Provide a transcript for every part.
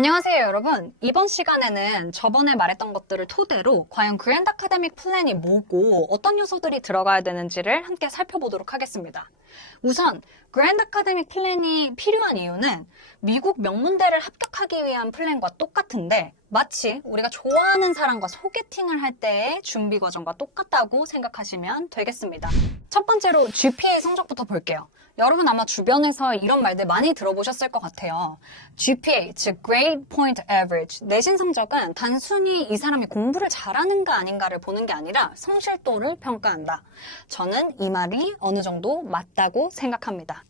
안녕하세요, 여러분. 이번 시간에는 저번에 말했던 것들을 토대로 과연 그랜드 아카데믹 플랜이 뭐고 어떤 요소들이 들어가야 되는지를 함께 살펴보도록 하겠습니다. 우선 그랜드 아카데믹 플랜이 필요한 이유는 미국 명문대를 합격하기 위한 플랜과 똑같은데 마치 우리가 좋아하는 사람과 소개팅을 할 때의 준비 과정과 똑같다고 생각하시면 되겠습니다. 첫 번째로 GPA 성적부터 볼게요. 여러분 아마 주변에서 이런 말들 많이 들어보셨을 것 같아요. GPA, 즉 Grade Point Average, 내신 성적은 단순히 이 사람이 공부를 잘하는가 아닌가를 보는 게 아니라 성실도를 평가한다. 저는 이 말이 어느 정도 맞다고 생각합니다.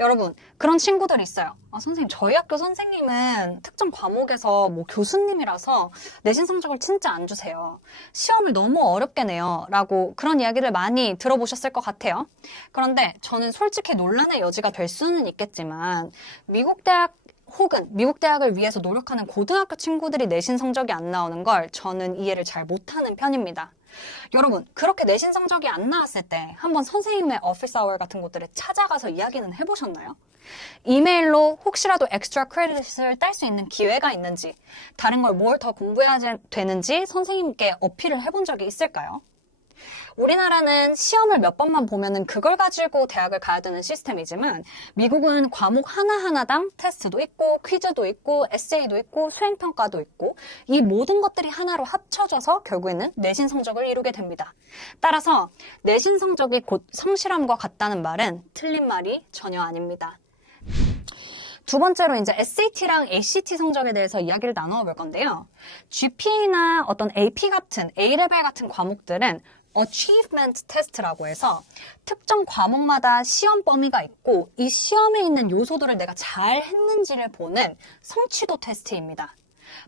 여러분, 그런 친구들 있어요. 선생님, 저희 학교 선생님은 특정 과목에서 교수님이라서 내신 성적을 진짜 안 주세요. 시험을 너무 어렵게 내요. 라고 그런 이야기를 많이 들어보셨을 것 같아요. 그런데 저는 솔직히 논란의 여지가 될 수는 있겠지만 미국 대학 혹은 미국 대학을 위해서 노력하는 고등학교 친구들이 내신 성적이 안 나오는 걸 저는 이해를 잘 못하는 편입니다. 여러분, 그렇게 내신 성적이 안 나왔을 때 한번 선생님의 오피스 아워 같은 곳들을 찾아가서 이야기는 해보셨나요? 이메일로 혹시라도 엑스트라 크레딧을 딸 수 있는 기회가 있는지, 다른 걸 뭘 더 공부해야 되는지 선생님께 어필을 해본 적이 있을까요? 우리나라는 시험을 몇 번만 보면은 그걸 가지고 대학을 가야 되는 시스템이지만 미국은 과목 하나하나당 테스트도 있고 퀴즈도 있고 에세이도 있고 수행평가도 있고 이 모든 것들이 하나로 합쳐져서 결국에는 내신 성적을 이루게 됩니다. 따라서 내신 성적이 곧 성실함과 같다는 말은 틀린 말이 전혀 아닙니다. 두 번째로 이제 SAT랑 ACT 성적에 대해서 이야기를 나누어 볼 건데요. GPA나 어떤 AP 같은 A레벨 같은 과목들은 Achievement Test라고 해서 특정 과목마다 시험 범위가 있고 이 시험에 있는 요소들을 내가 잘 했는지를 보는 성취도 테스트입니다.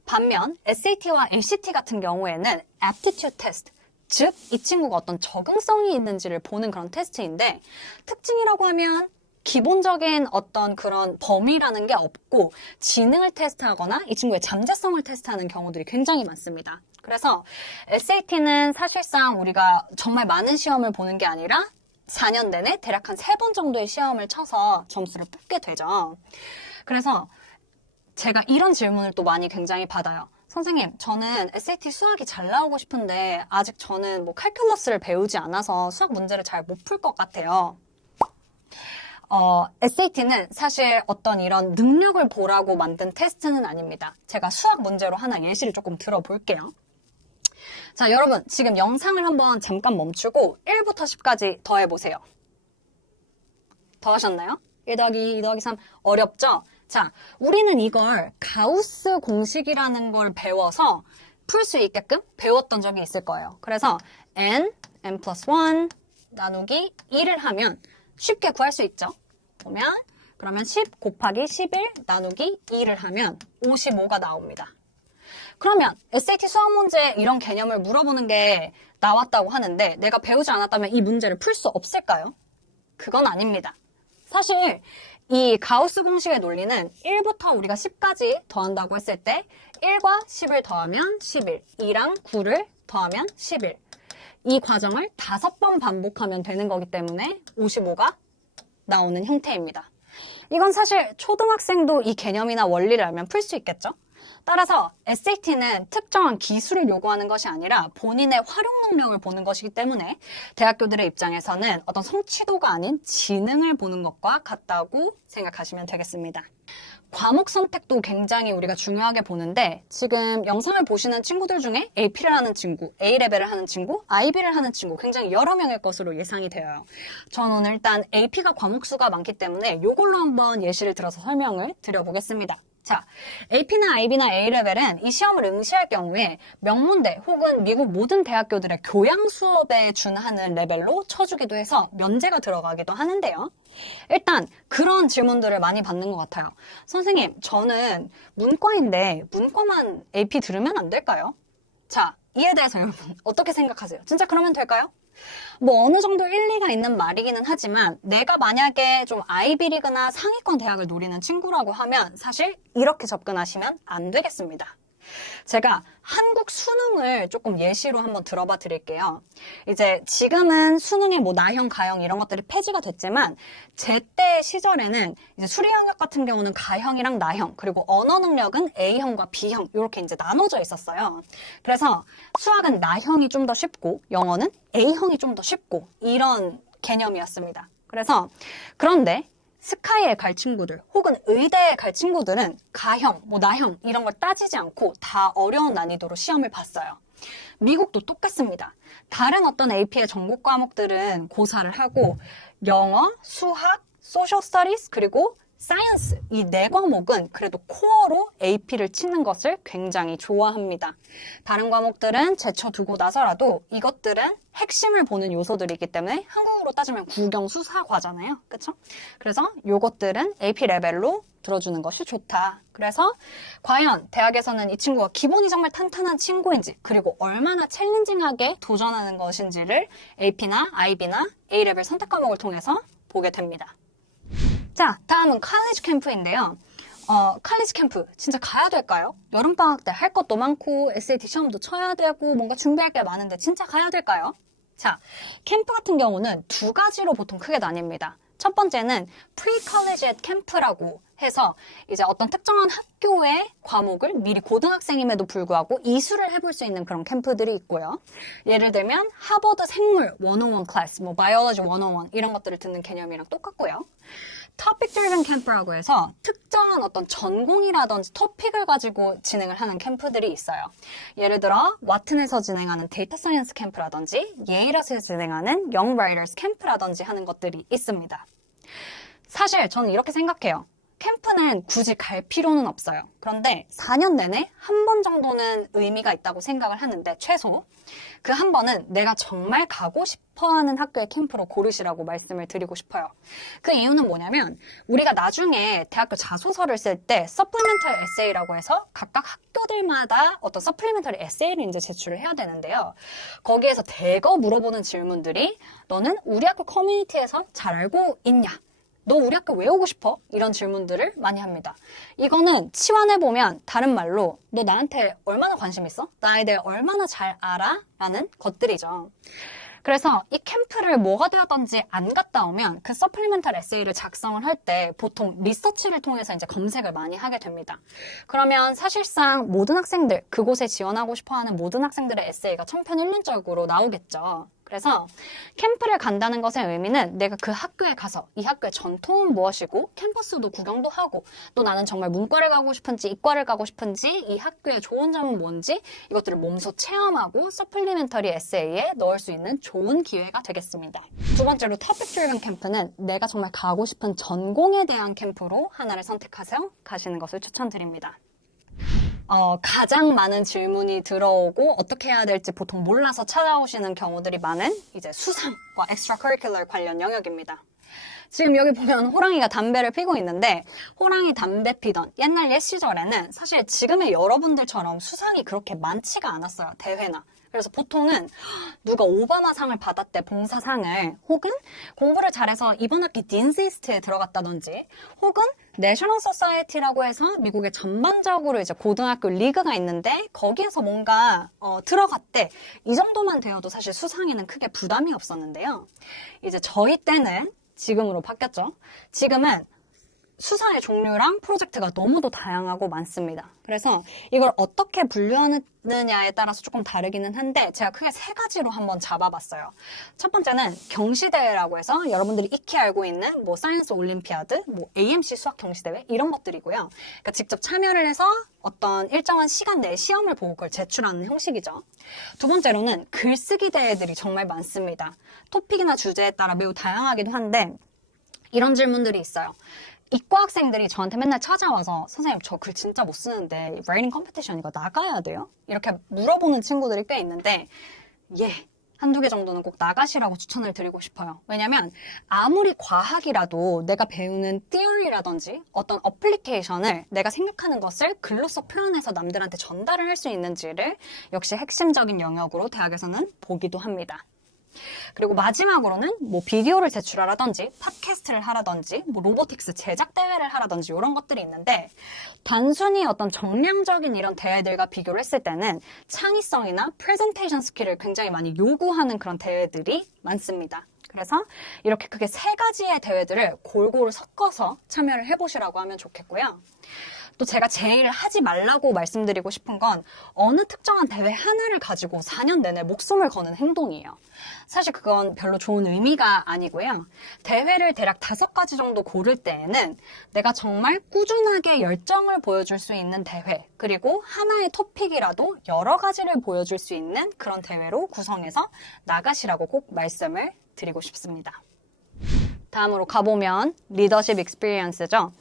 반면 SAT와 ACT 같은 경우에는 Aptitude Test, 즉 이 친구가 어떤 적응성이 있는지를 보는 그런 테스트인데 특징이라고 하면 기본적인 어떤 그런 범위라는 게 없고 지능을 테스트하거나 이 친구의 잠재성을 테스트하는 경우들이 굉장히 많습니다. 그래서 SAT는 사실상 우리가 정말 많은 시험을 보는 게 아니라 4년 내내 대략 한 3번 정도의 시험을 쳐서 점수를 뽑게 되죠. 그래서 제가 이런 질문을 또 많이 굉장히 받아요. 선생님, 저는 SAT 수학이 잘 나오고 싶은데 아직 저는 칼큘러스를 배우지 않아서 수학 문제를 잘 못 풀 것 같아요. SAT는 사실 어떤 이런 능력을 보라고 만든 테스트는 아닙니다. 제가 수학 문제로 하나 예시를 조금 들어볼게요. 자, 여러분 지금 영상을 한번 잠깐 멈추고 1부터 10까지 더해보세요. 더하셨나요? 1 더하기 2, 2 더하기 3 어렵죠? 자, 우리는 이걸 가우스 공식이라는 걸 배워서 풀 수 있게끔 배웠던 적이 있을 거예요. 그래서 n 플러스 1 나누기 2를 하면 쉽게 구할 수 있죠? 그러면 10 곱하기 11 나누기 2를 하면 55가 나옵니다. 그러면 SAT 수학 문제 이런 개념을 물어보는 게 나왔다고 하는데 내가 배우지 않았다면 이 문제를 풀 수 없을까요? 그건 아닙니다. 사실 이 가우스 공식의 논리는 1부터 우리가 10까지 더한다고 했을 때 1과 10을 더하면 11, 2랑 9를 더하면 11. 이 과정을 5번 반복하면 되는 거기 때문에 55가 나오는 형태입니다. 이건 사실 초등학생도 이 개념이나 원리를 알면 풀 수 있겠죠? 따라서 SAT는 특정한 기술을 요구하는 것이 아니라 본인의 활용 능력을 보는 것이기 때문에 대학교들의 입장에서는 어떤 성취도가 아닌 지능을 보는 것과 같다고 생각하시면 되겠습니다. 과목 선택도 굉장히 우리가 중요하게 보는데 지금 영상을 보시는 친구들 중에 AP를 하는 친구, A레벨을 하는 친구, IB를 하는 친구 굉장히 여러 명일 것으로 예상이 돼요. 저는 오늘 일단 AP가 과목 수가 많기 때문에 이걸로 한번 예시를 들어서 설명을 드려보겠습니다. 자, AP나 IB나 A레벨은 이 시험을 응시할 경우에 명문대 혹은 미국 모든 대학교들의 교양 수업에 준하는 레벨로 쳐주기도 해서 면제가 들어가기도 하는데요. 일단 그런 질문들을 많이 받는 것 같아요. 선생님, 저는 문과인데 문과만 AP 들으면 안 될까요? 자, 이에 대해서 여러분 어떻게 생각하세요? 진짜 그러면 될까요? 어느 정도 일리가 있는 말이기는 하지만 내가 만약에 좀 아이비리그나 상위권 대학을 노리는 친구라고 하면 사실 이렇게 접근하시면 안 되겠습니다. 제가 한국 수능을 조금 예시로 한번 들어봐 드릴게요. 이제 지금은 수능의 뭐 나형, 가형 이런 것들이 폐지가 됐지만 제 때 시절에는 이제 수리 영역 같은 경우는 가형이랑 나형, 그리고 언어 능력은 A형과 B형 이렇게 이제 나눠져 있었어요. 그래서 수학은 나형이 좀 더 쉽고 영어는 A형이 좀 더 쉽고 이런 개념이었습니다. 그런데 스카이에 갈 친구들 혹은 의대에 갈 친구들은 가형, 뭐 나형 이런 걸 따지지 않고 다 어려운 난이도로 시험을 봤어요. 미국도 똑같습니다. 다른 어떤 AP의 전공 과목들은 고사를 하고 영어, 수학, 소셜 스터디스 그리고 사이언스 이 네 과목은 그래도 코어로 AP를 치는 것을 굉장히 좋아합니다. 다른 과목들은 제쳐두고 나서라도 이것들은 핵심을 보는 요소들이기 때문에 한국으로 따지면 국영수사과잖아요. 그쵸? 그래서 요것들은 AP 레벨로 들어주는 것이 좋다. 그래서 과연 대학에서는 이 친구가 기본이 정말 탄탄한 친구인지 그리고 얼마나 챌린징하게 도전하는 것인지를 AP나 IB나 A레벨 선택 과목을 통해서 보게 됩니다. 자, 다음은 칼리지 캠프인데요. 칼리지 캠프 진짜 가야 될까요? 여름방학 때 할 것도 많고 SAT 시험도 쳐야 되고 뭔가 준비할 게 많은데 진짜 가야 될까요? 자, 캠프 같은 경우는 두 가지로 보통 크게 나뉩니다. 첫 번째는 pre-collegiate 캠프라고 해서 이제 어떤 특정한 학교의 과목을 미리 고등학생임에도 불구하고 이수를 해볼 수 있는 그런 캠프들이 있고요. 예를 들면 하버드 생물 101 클래스, 뭐 바이올로지 101 이런 것들을 듣는 개념이랑 똑같고요. topic driven 캠프라고 해서 특정한 어떤 전공이라든지 토픽을 가지고 진행을 하는 캠프들이 있어요. 예를 들어 와튼에서 진행하는 데이터 사이언스 캠프라든지 예일에서 진행하는 영 라이더스 캠프라든지 하는 것들이 있습니다. 사실 저는 이렇게 생각해요. 캠프는 굳이 갈 필요는 없어요. 그런데 4년 내내 한 번 정도는 의미가 있다고 생각을 하는데 최소 그 한 번은 내가 정말 가고 싶어하는 학교의 캠프로 고르시라고 말씀을 드리고 싶어요. 그 이유는 뭐냐면 우리가 나중에 대학교 자소서를 쓸 때 서플리멘털 에세이라고 해서 각각 학교들마다 어떤 서플리멘털 에세이를 이제 제출을 해야 되는데요. 거기에서 대거 물어보는 질문들이 너는 우리 학교 커뮤니티에서 잘 알고 있냐? 너 우리 학교 왜 오고 싶어? 이런 질문들을 많이 합니다. 이거는 치환해보면 다른 말로 너 나한테 얼마나 관심 있어? 나에 대해 얼마나 잘 알아? 라는 것들이죠. 그래서 이 캠프를 뭐가 되었던지 안 갔다 오면 그 서플리멘탈 에세이를 작성을 할 때 보통 리서치를 통해서 이제 검색을 많이 하게 됩니다. 그러면 사실상 모든 학생들, 그곳에 지원하고 싶어하는 모든 학생들의 에세이가 청편일률적으로 나오겠죠. 그래서 캠프를 간다는 것의 의미는 내가 그 학교에 가서 이 학교의 전통은 무엇이고 캠퍼스도 구경도 하고 또 나는 정말 문과를 가고 싶은지 이과를 가고 싶은지 이 학교의 좋은 점은 뭔지 이것들을 몸소 체험하고 서플리멘터리 에세이에 넣을 수 있는 좋은 기회가 되겠습니다. 두 번째로 토픽 드리븐 캠프는 내가 정말 가고 싶은 전공에 대한 캠프로 하나를 선택하세요 가시는 것을 추천드립니다. 가장 많은 질문이 들어오고 어떻게 해야 될지 보통 몰라서 찾아오시는 경우들이 많은 이제 수상과 extracurricular 관련 영역입니다. 지금 여기 보면 호랑이가 담배를 피고 있는데 호랑이 담배 피던 옛날 옛 시절에는 사실 지금의 여러분들처럼 수상이 그렇게 많지가 않았어요. 대회나. 그래서 보통은 누가 오바마상을 받았대, 봉사상을, 혹은 공부를 잘해서 이번 학기 딘시스트에 들어갔다든지, 혹은 내셔널 소사이어티라고 해서 미국의 전반적으로 이제 고등학교 리그가 있는데 거기에서 뭔가 들어갔대. 이 정도만 되어도 사실 수상에는 크게 부담이 없었는데요. 이제 저희 때는 지금으로 바뀌었죠. 지금은 수상의 종류랑 프로젝트가 너무도 다양하고 많습니다. 그래서 이걸 어떻게 분류하느냐에 따라서 조금 다르기는 한데 제가 크게 세 가지로 한번 잡아봤어요. 첫 번째는 경시대회라고 해서 여러분들이 익히 알고 있는 뭐 사이언스 올림피아드, 뭐 AMC 수학 경시대회 이런 것들이고요. 그러니까 직접 참여를 해서 어떤 일정한 시간 내에 시험을 보고 그걸 제출하는 형식이죠. 두 번째로는 글쓰기 대회들이 정말 많습니다. 토픽이나 주제에 따라 매우 다양하기도 한데 이런 질문들이 있어요. 이과 학생들이 저한테 맨날 찾아와서 선생님 저 글 진짜 못 쓰는데 writing competition 이거 나가야 돼요? 이렇게 물어보는 친구들이 꽤 있는데 한두 개 정도는 꼭 나가시라고 추천을 드리고 싶어요. 왜냐면 아무리 과학이라도 내가 배우는 theory라든지 어떤 어플리케이션을 내가 생각하는 것을 글로써 표현해서 남들한테 전달을 할 수 있는지를 역시 핵심적인 영역으로 대학에서는 보기도 합니다. 그리고 마지막으로는 뭐 비디오를 제출하라든지 팟캐스트를 하라든지 뭐 로보틱스 제작 대회를 하라든지 이런 것들이 있는데 단순히 어떤 정량적인 이런 대회들과 비교를 했을 때는 창의성이나 프레젠테이션 스킬을 굉장히 많이 요구하는 그런 대회들이 많습니다. 그래서 이렇게 크게 3가지의 대회들을 골고루 섞어서 참여를 해보시라고 하면 좋겠고요. 또 제가 제일 하지 말라고 말씀드리고 싶은 건 어느 특정한 대회 하나를 가지고 4년 내내 목숨을 거는 행동이에요. 사실 그건 별로 좋은 의미가 아니고요. 대회를 대략 5가지 정도 고를 때에는 내가 정말 꾸준하게 열정을 보여줄 수 있는 대회, 그리고 하나의 토픽이라도 여러 가지를 보여줄 수 있는 그런 대회로 구성해서 나가시라고 꼭 말씀을 드리고 싶습니다. 다음으로 가보면 리더십 익스피리언스죠.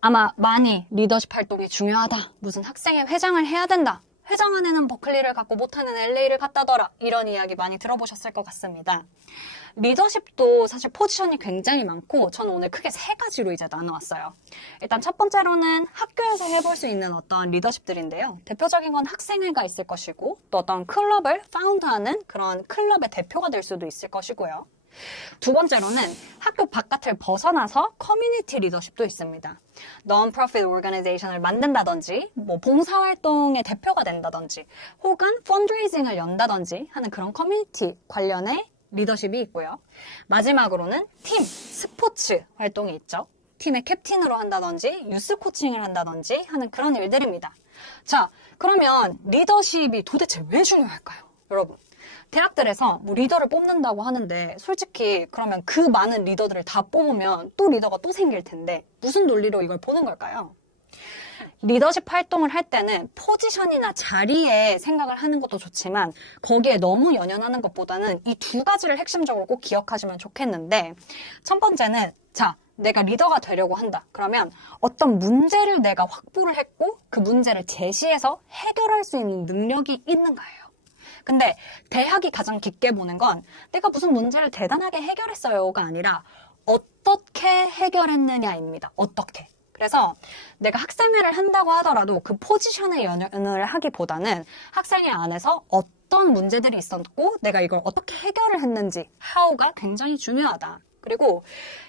아마 많이 리더십 활동이 중요하다. 무슨 학생회 회장을 해야 된다. 회장 안에는 버클리를 갖고 못하는 LA를 갖다더라. 이런 이야기 많이 들어보셨을 것 같습니다. 리더십도 사실 포지션이 굉장히 많고 저는 오늘 크게 3가지로 이제 나누었어요. 일단 첫 번째로는 학교에서 해볼 수 있는 어떤 리더십들인데요. 대표적인 건 학생회가 있을 것이고 또 어떤 클럽을 파운드하는 그런 클럽의 대표가 될 수도 있을 것이고요. 두 번째로는 학교 바깥을 벗어나서 커뮤니티 리더십도 있습니다. Non-profit organization을 만든다든지, 뭐 봉사활동의 대표가 된다든지, 혹은 펀드레이징을 연다든지 하는 그런 커뮤니티 관련의 리더십이 있고요. 마지막으로는 팀, 스포츠 활동이 있죠. 팀의 캡틴으로 한다든지, 유스 코칭을 한다든지 하는 그런 일들입니다. 자, 그러면 리더십이 도대체 왜 중요할까요? 여러분. 대학들에서 뭐 리더를 뽑는다고 하는데 솔직히 그러면 그 많은 리더들을 다 뽑으면 또 리더가 또 생길 텐데 무슨 논리로 이걸 보는 걸까요? 리더십 활동을 할 때는 포지션이나 자리에 생각을 하는 것도 좋지만 거기에 너무 연연하는 것보다는 이 2가지를 핵심적으로 꼭 기억하시면 좋겠는데 첫 번째는 내가 리더가 되려고 한다. 그러면 어떤 문제를 내가 확보를 했고 그 문제를 제시해서 해결할 수 있는 능력이 있는가예요. 근데 대학이 가장 깊게 보는 건 내가 무슨 문제를 대단하게 해결했어요가 아니라 어떻게 해결했느냐입니다. 어떻게. 그래서 내가 학생회를 한다고 하더라도 그 포지션에 연연을 하기보다는 학생회 안에서 어떤 문제들이 있었고 내가 이걸 어떻게 해결을 했는지 how가 굉장히 중요하다. 그리고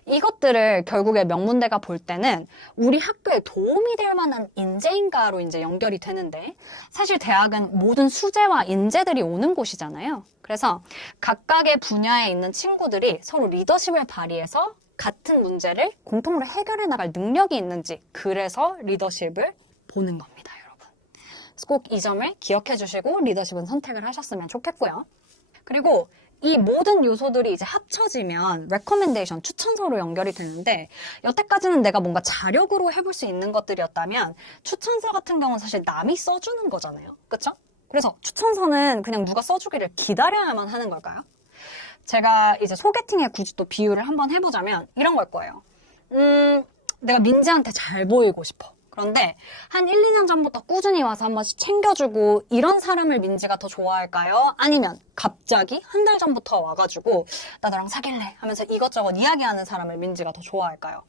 이것들을 결국에 명문대가 볼 때는 우리 학교에 도움이 될 만한 인재인가로 이제 연결이 되는데 사실 대학은 모든 수재와 인재들이 오는 곳이잖아요. 그래서 각각의 분야에 있는 친구들이 서로 리더십을 발휘해서 같은 문제를 공통으로 해결해 나갈 능력이 있는지 그래서 리더십을 보는 겁니다, 여러분. 꼭 이 점을 기억해 주시고 리더십은 선택을 하셨으면 좋겠고요. 그리고 이 모든 요소들이 이제 합쳐지면 recommendation, 추천서로 연결이 되는데 여태까지는 내가 뭔가 자력으로 해볼 수 있는 것들이었다면 추천서 같은 경우는 사실 남이 써주는 거잖아요. 그쵸? 그래서 추천서는 그냥 누가 써주기를 기다려야만 하는 걸까요? 제가 이제 소개팅에 굳이 또 비유를 한번 해보자면 이런 걸 거예요. 내가 민지한테 잘 보이고 싶어. 그런데 한 1, 2년 전부터 꾸준히 와서 한 번씩 챙겨주고 이런 사람을 민지가 더 좋아할까요? 아니면 갑자기 한 달 전부터 와가지고 나 너랑 사귈래 하면서 이것저것 이야기하는 사람을 민지가 더 좋아할까요?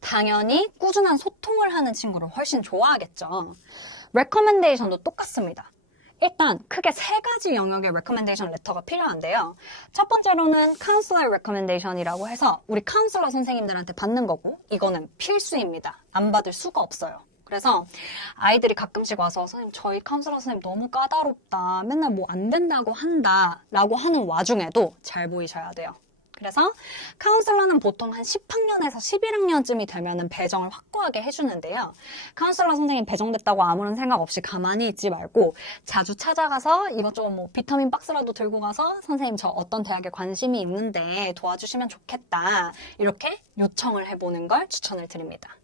당연히 꾸준한 소통을 하는 친구를 훨씬 좋아하겠죠. 레커멘데이션도 똑같습니다. 일단 크게 3가지 영역의 recommendation letter가 필요한데요. 첫 번째로는 counselor recommendation이라고 해서 우리 카운슬러 선생님들한테 받는 거고 이거는 필수입니다. 안 받을 수가 없어요. 그래서 아이들이 가끔씩 와서 선생님 저희 카운슬러 선생님 너무 까다롭다. 맨날 뭐 안 된다고 한다 라고 하는 와중에도 잘 보이셔야 돼요. 그래서 카운슬러는 보통 한 10학년에서 11학년쯤이 되면은 배정을 확고하게 해주는데요. 카운슬러 선생님 배정됐다고 아무런 생각 없이 가만히 있지 말고 자주 찾아가서 이것저것 뭐 비타민 박스라도 들고 가서 선생님 저 어떤 대학에 관심이 있는데 도와주시면 좋겠다. 이렇게 요청을 해보는 걸 추천을 드립니다.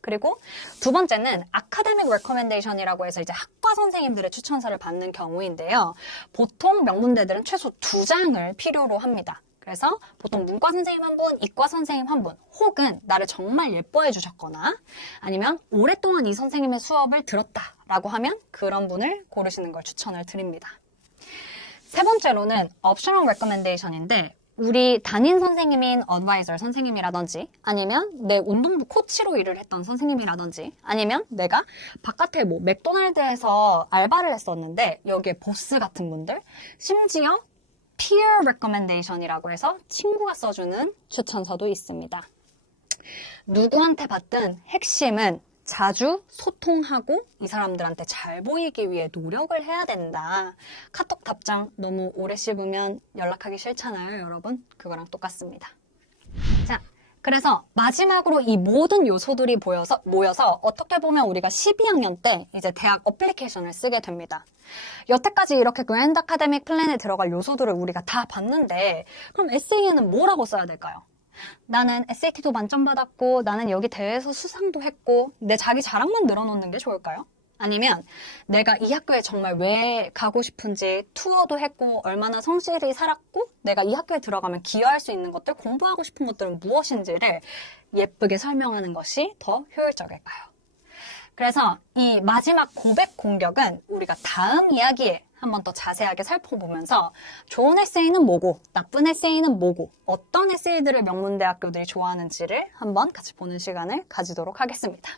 그리고 두 번째는 아카데믹 레커멘데이션이라고 해서 이제 학과 선생님들의 추천서를 받는 경우인데요. 보통 명문대들은 최소 2장을 필요로 합니다. 그래서 보통 문과 선생님 한 분, 이과 선생님 한 분, 혹은 나를 정말 예뻐해 주셨거나 아니면 오랫동안 이 선생님의 수업을 들었다라고 하면 그런 분을 고르시는 걸 추천을 드립니다. 세 번째로는 optional recommendation인데 우리 담임 선생님인 advisor 선생님이라든지 아니면 내 운동부 코치로 일을 했던 선생님이라든지 아니면 내가 바깥에 뭐 맥도날드에서 알바를 했었는데 여기에 보스 같은 분들 심지어 peer recommendation이라고 해서 친구가 써주는 추천서도 있습니다. 누구한테 받든 핵심은 자주 소통하고 이 사람들한테 잘 보이기 위해 노력을 해야 된다. 카톡 답장 너무 오래 씹으면 연락하기 싫잖아요, 여러분. 그거랑 똑같습니다. 자, 그래서 마지막으로 이 모든 요소들이 모여서 어떻게 보면 우리가 12학년 때 이제 대학 어플리케이션을 쓰게 됩니다. 여태까지 이렇게 그랜드 아카데믹 플랜에 들어갈 요소들을 우리가 다 봤는데 그럼 에세이에는 뭐라고 써야 될까요? 나는 SAT도 만점 받았고 나는 여기 대회에서 수상도 했고 내 자기 자랑만 늘어놓는 게 좋을까요? 아니면 내가 이 학교에 정말 왜 가고 싶은지 투어도 했고 얼마나 성실히 살았고 내가 이 학교에 들어가면 기여할 수 있는 것들, 공부하고 싶은 것들은 무엇인지를 예쁘게 설명하는 것이 더 효율적일까요? 그래서 이 마지막 고백 공격은 우리가 다음 이야기에 한번 더 자세하게 살펴보면서 좋은 에세이는 뭐고 나쁜 에세이는 뭐고 어떤 에세이들을 명문대학교들이 좋아하는지를 한번 같이 보는 시간을 가지도록 하겠습니다.